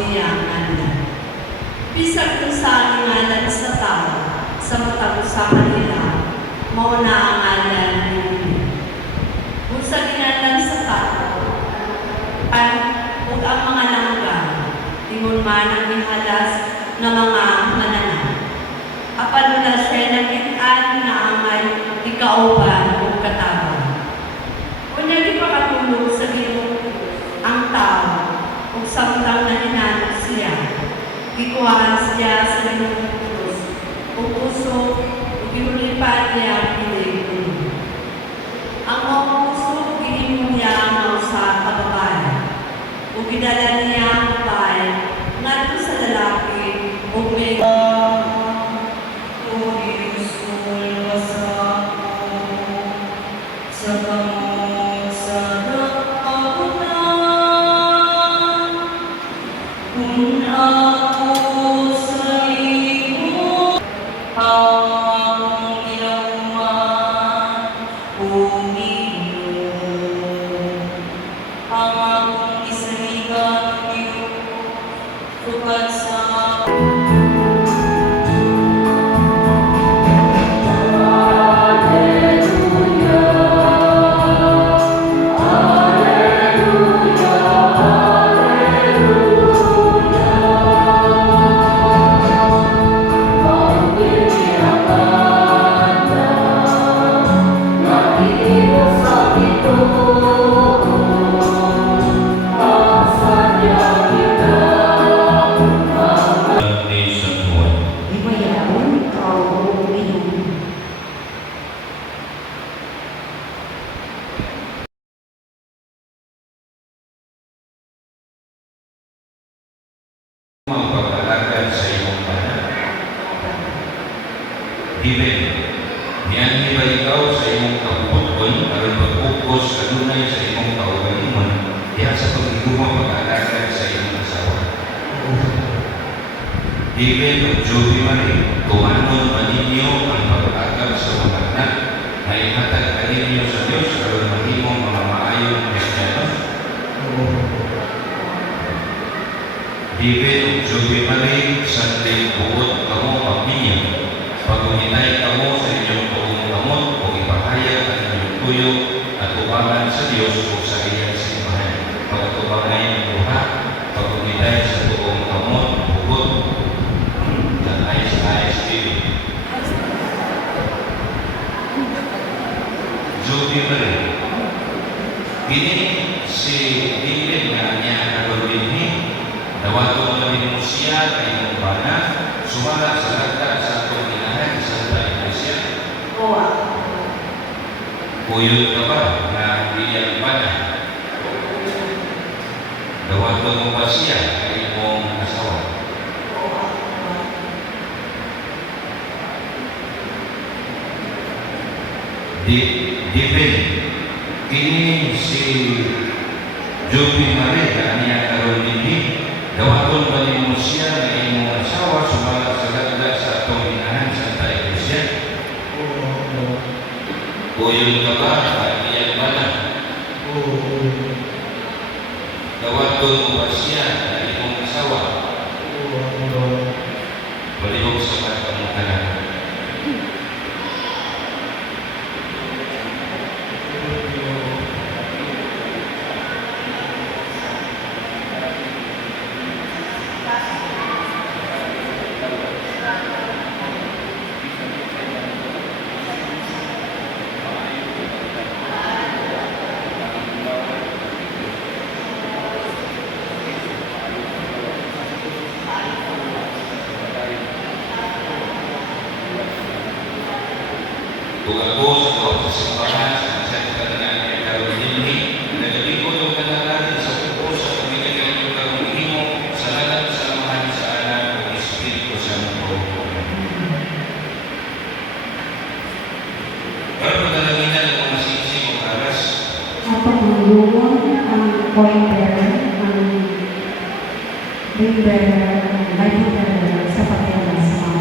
niyangan. Bisag kung saan ngalan sa tao, sa matag sa kanila, mauna ang ngalan ni kung sa ginalan sa tao, kung ang mga langga, tingon man ang ihalas na mga mananang. Apalula siya nag-ian na angay ikauban o katabang. Kunya di pa katulog sa Ginoo ang tao, kung samtang na hinanap siya, ikuhaan siya sa Ginoo Diyos, kung puso, kung ginulipan niya ang piling. Ang mga puso, gihimu niya ang sa kababayan, kung gidala niya ang babae, ngadto sa lalaki, o may pag-alagad sa iyong banan. Dili, niyan ba ikaw sa iyong kabuton aron mag-focus kanunay sa iyong kaugalingon diha sa pagigumang pag-alagad sa iyong asawa. Dili, magjubi man tumanon maninyo ang pag-agab sa mga anak na ihatag kaninyo sa Diyos aron mahimong mga maayong Kristiyanos. Dili, magjubi man sa buot kamo pamilya pag-uminay kamo sa inyong buong kamot o ipahayag ang inyong tuyo at ubangan sa Diyos o sa iyang simbahan. Pag-ubangay ng buha, pag-uminay sa buong kamot, bugot, ng ayos-ayos dito. Judy Marie, ini si David nga niya nagulbinhi, nawagong namin mo siya kay mong bana, sumala sa lagda sa atong inahan sa Iglesia. Oo. Kuyod ka ba na iyang bana? Nawagong mo ba siya kay mong asawa? Depende. Ini si Joby Marie na niya karon din dawaton ba ni mo siya na imong asawa sumala sa lagda sa atong inahan sa Iglesia? Kuyod ka ba na iyang bana? Dawaton mo ba siya na imong asawa? Balibog sa pagkamukanan. Kung ako sa simbahan, sa katangan ay karoon din, nagabi ko yung kanalanan sa pupo sa pamilya ng karunihimo sa lalat sa amahan sa anak ng Espiritu Santo. Pero madalaginan ang mga singsing o aras. Ako pangulungan ang pointer, ang ring bearer, ang light bearer sa pagkakala sa mga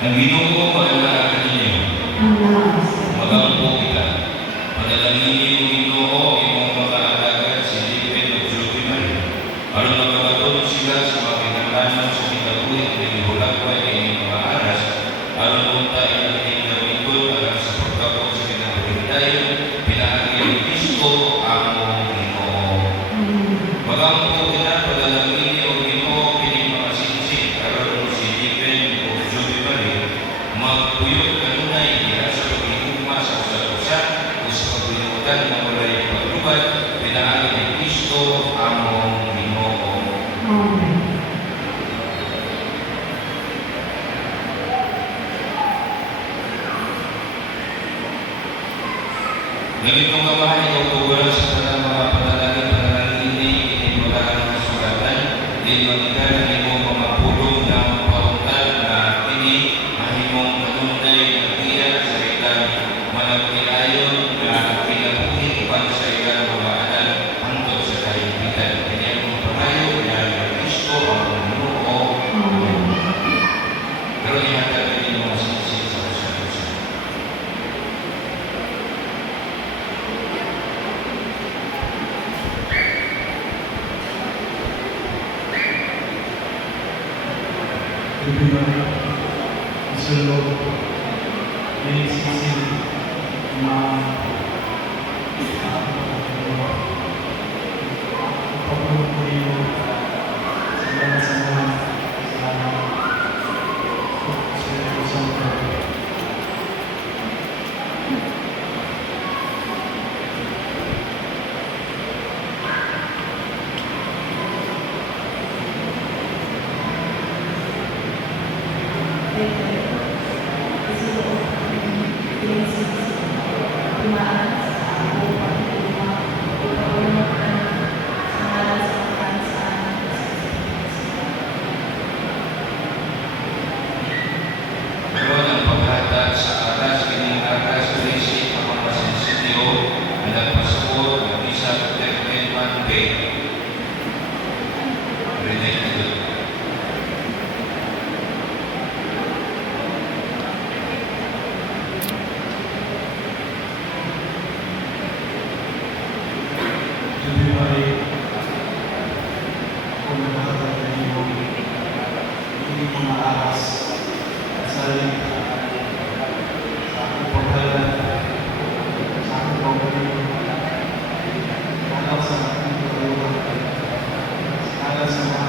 Ang Ginoo maalala ninyo, Manaos. magampo kita. Panalangin niyo Ginoo imong mga alagad si David ug Joby Marie. Aron makatulong sila sa mga kinahanglan sa kinabuhi ug gihulagway kini mga aras, aron unta ilang gamiton alang sa pagkabot sa kinabuhi dayon pinaagi ang Kristo among Ginoo. Magampo kita panalangin niyo Ginoo kini mga sinsik aron si David ug Joby Marie magpuyod kanunay diha sa pagigugma sa usa-usa o sa pagbuyotan na walay paglubad pinaagi ni Kristo among Ginoo. Amen. Ganitong kamahan ikaw tugulan sa tanang mga panalangin ini inimbagahan ng sugatan din magigan imo mga pulong ng pauntal na kini mahimong katunay na tiyak sa ilang managpilayon na kinabuhi upan sa ilang mga anak hangtod sa kahibigan. Kini ang pangayo na Kristo ang Ginoo. Amen. Pero ihatag din mga sinsik sa usa-usa. Bagaimana seluruh sisi Meron ang paghatag sa aras, kining aras, resi, ang mga sensityo, ang nagpasabot, ang isa, protected man, related. Joby Marie, ako nagkakatag na hindi mga aras sa aking paghalan, sa aking paghalan, alam sa aking paghalan, alam sa mga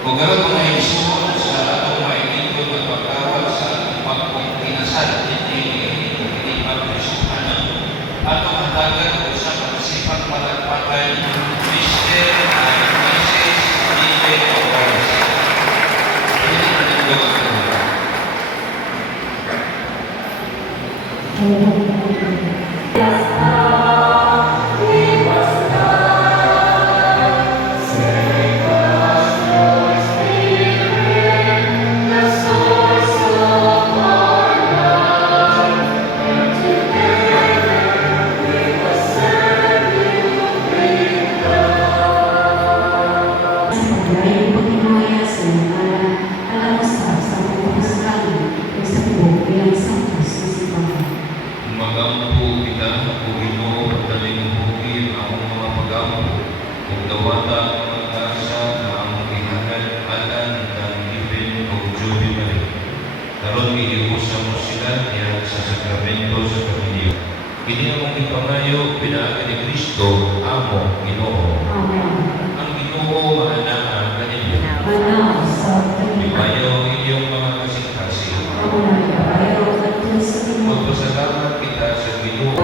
Kung gano'n mga isuon sa atong maikintod at pagkawal sa pagpinasal, hindi pag-Kristohanan, atong hatagan o sa pagsipag malagpagan, Mr. and Mrs. David Owens. Hindi na nito ang kanila. Paglayo ko tinaya sa mga alamasap sa mga kapuskalan o sa buong bilang santos na simbahan. Magampo kita, o Ginoo, pagdaling bukid ang mga pagampo, kung dawata ang mga tasa na ang ihangan alan ng David o Joby Marie. Karon iiusa mo sila niya sa sakramento sa Panginoon. Kini ang ipangayo, pinaaga ni Kristo, amo, Ginoo. Amen. Ang Ginoo maanaan kaninyo. Manaos sa Ipayo inyong mga kasing-kasing. ako na ikapayo at sa Ginoo. Magpasalamat kita sa Ginoo.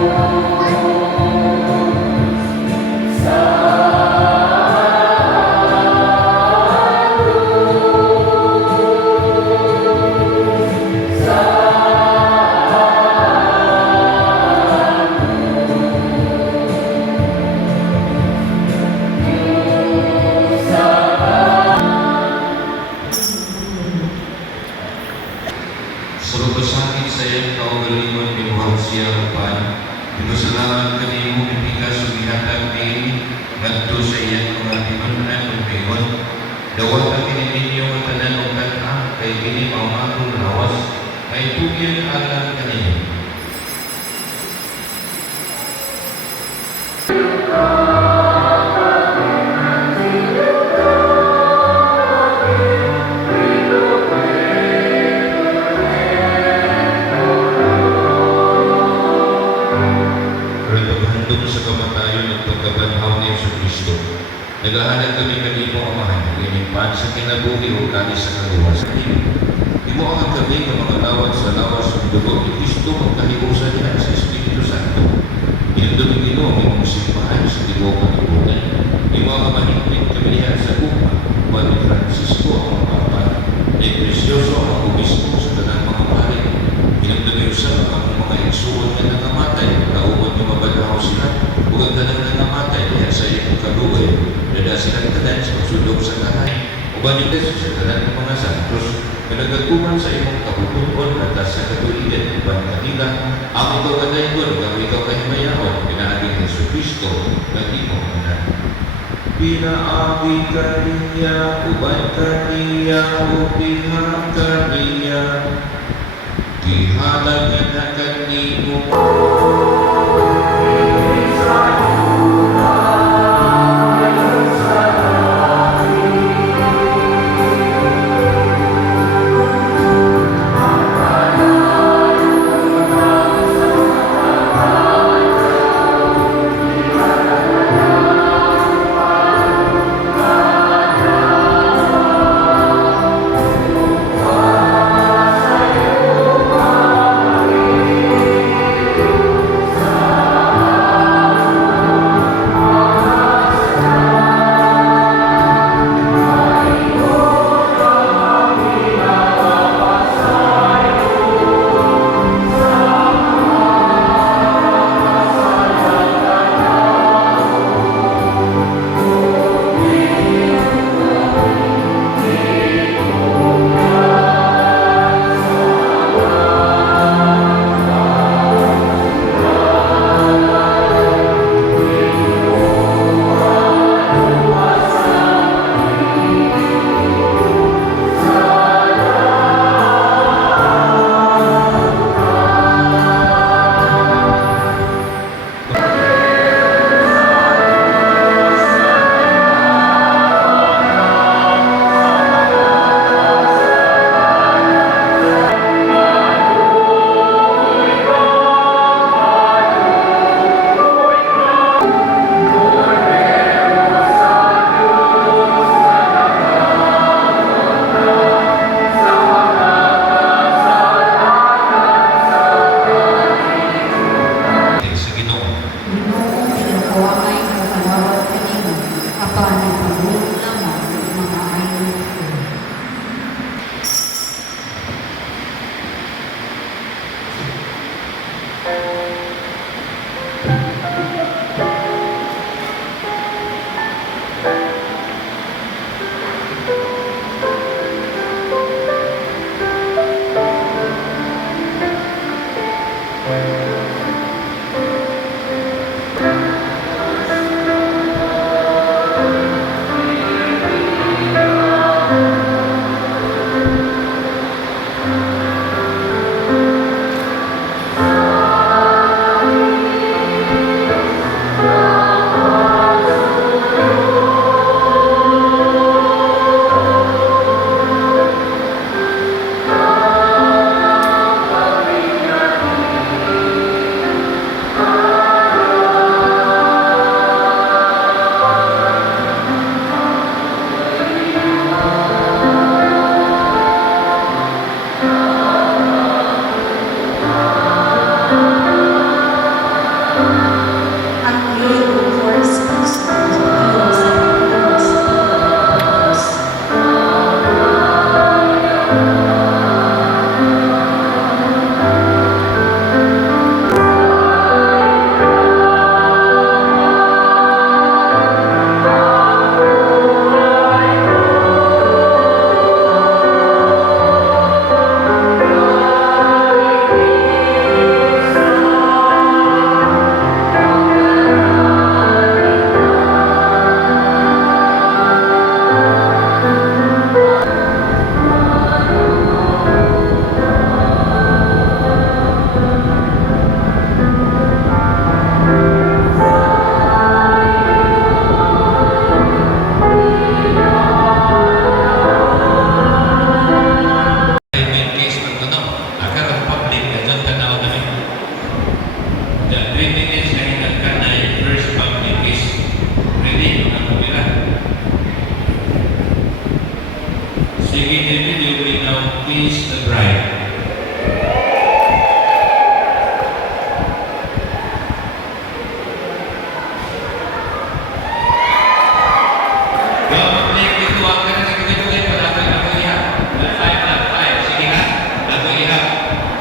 Surugos sa akin sa iyong kaugalingon, binuhag siya upan, Ipasalamat kanimo ibigas ug ihatag din ngadto sa iyang mga tinunan ug paingon. Dawat kini ninyo ang tanan ug kan kay kini maumatong lawas kay tugyan alam kanino. Handog sa kamatayon at pagkabanhaw ni Yesu Kristo. Naghahanap kami kanimo amahan, inyong sa kinabuhi o kani sa kaluwas. Imo ang kami ng mga tawad sa lawas ng dugo ni Kristo magkahiusa niya sa Espiritu Santo. Inundod ng Ginoo ang imong simbahan sa tibuok kalibutan. Imo ang maningpit kami niya sa Puma, Juan Francisco ang Papa, ay presyoso ang obispo sa tanang mga pari. Inundod niyo sa mga igsuon na nangamatay, kauban niyo mabadhaw sila, ug ang tanang nangamatay kaya sa iyong kalugay, dada silang tanan sa pagsulog sa kahay, uban niyo sa tanan ng mga santos, nagagatuman sa imong kabutuon at sa katuligan, uban kanila, ang ikaw kadayon, kang ikaw kahimayaon, pinaagin ni Yesu Kristo, ng imong anak. Pinaagi kaniya, uban kaniya, o pihak kaniya, dihalangan na kanimo.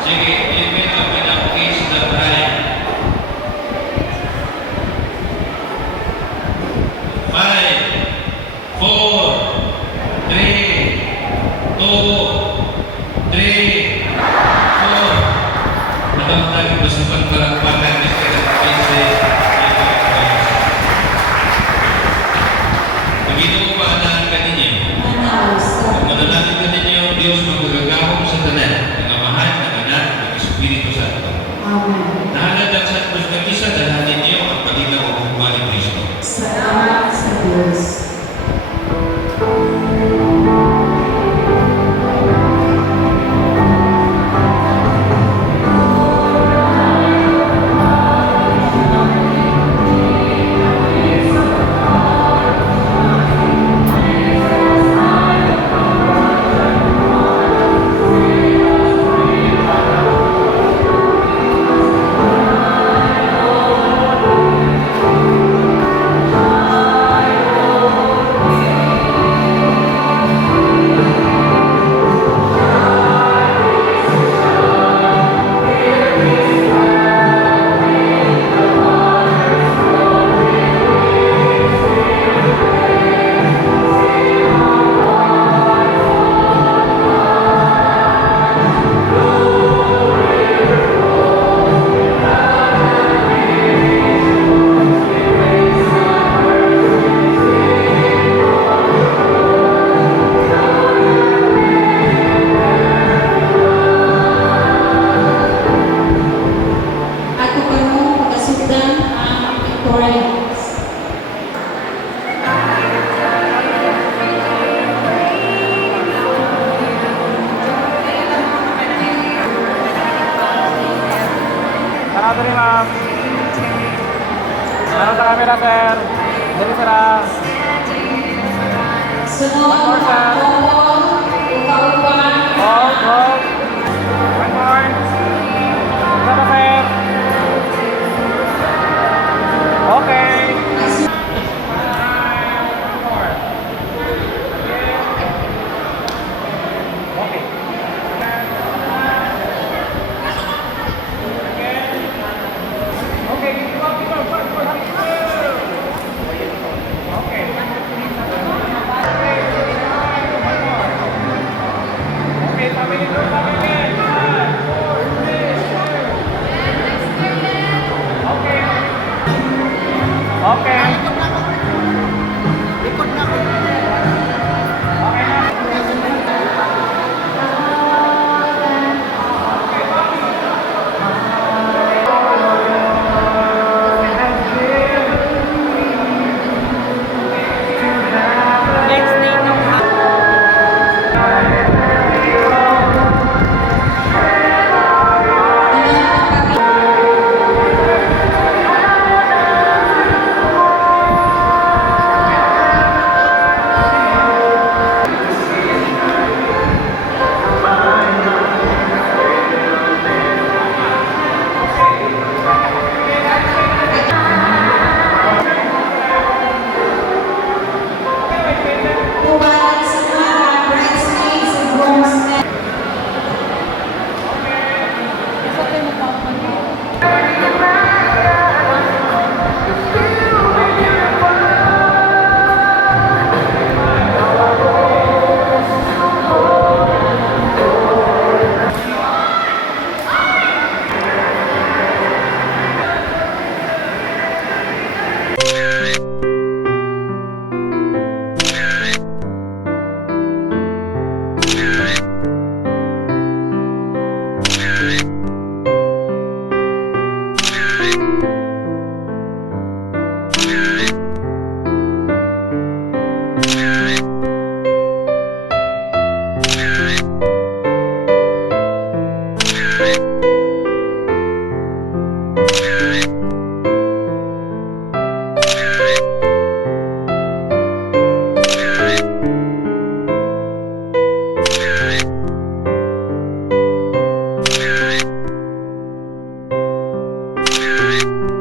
Sige, i-event ang pinapakis na tayo. 5, 4, 3, 2, 3, 4. Madam tayo basta pagpalakpakan ni Kaya Pinse. Pagino ko paanahan ka ninyo. Kung manalangin ka ninyo, Diyos magagagahong sa tanan, ng Amahan, ng Anak, ng Espiritu Santo. Amen. Nahalatag sa krus ng isa, dalahan ninyo ang paginaw ang hukma ni Kristo. Salamat sa Diyos. Ako karon pagkasugdan ang Victorians. Sarado rin, ma'am. Sarado sa camera, sir. Dali, sir, ah. Sunod One more, sir. ako, ukaupan. Hold, hold. One more. Sarado, sir. Okay. One more. Okay. Okay, keep up, keep up, forward, forward. Okay. Okay, sabi nito, sabi nito. 5, 4, 3, 2. Okay. Okay. Okay na. Tumalag sa mga bridesmaids and groomsmen. Bye.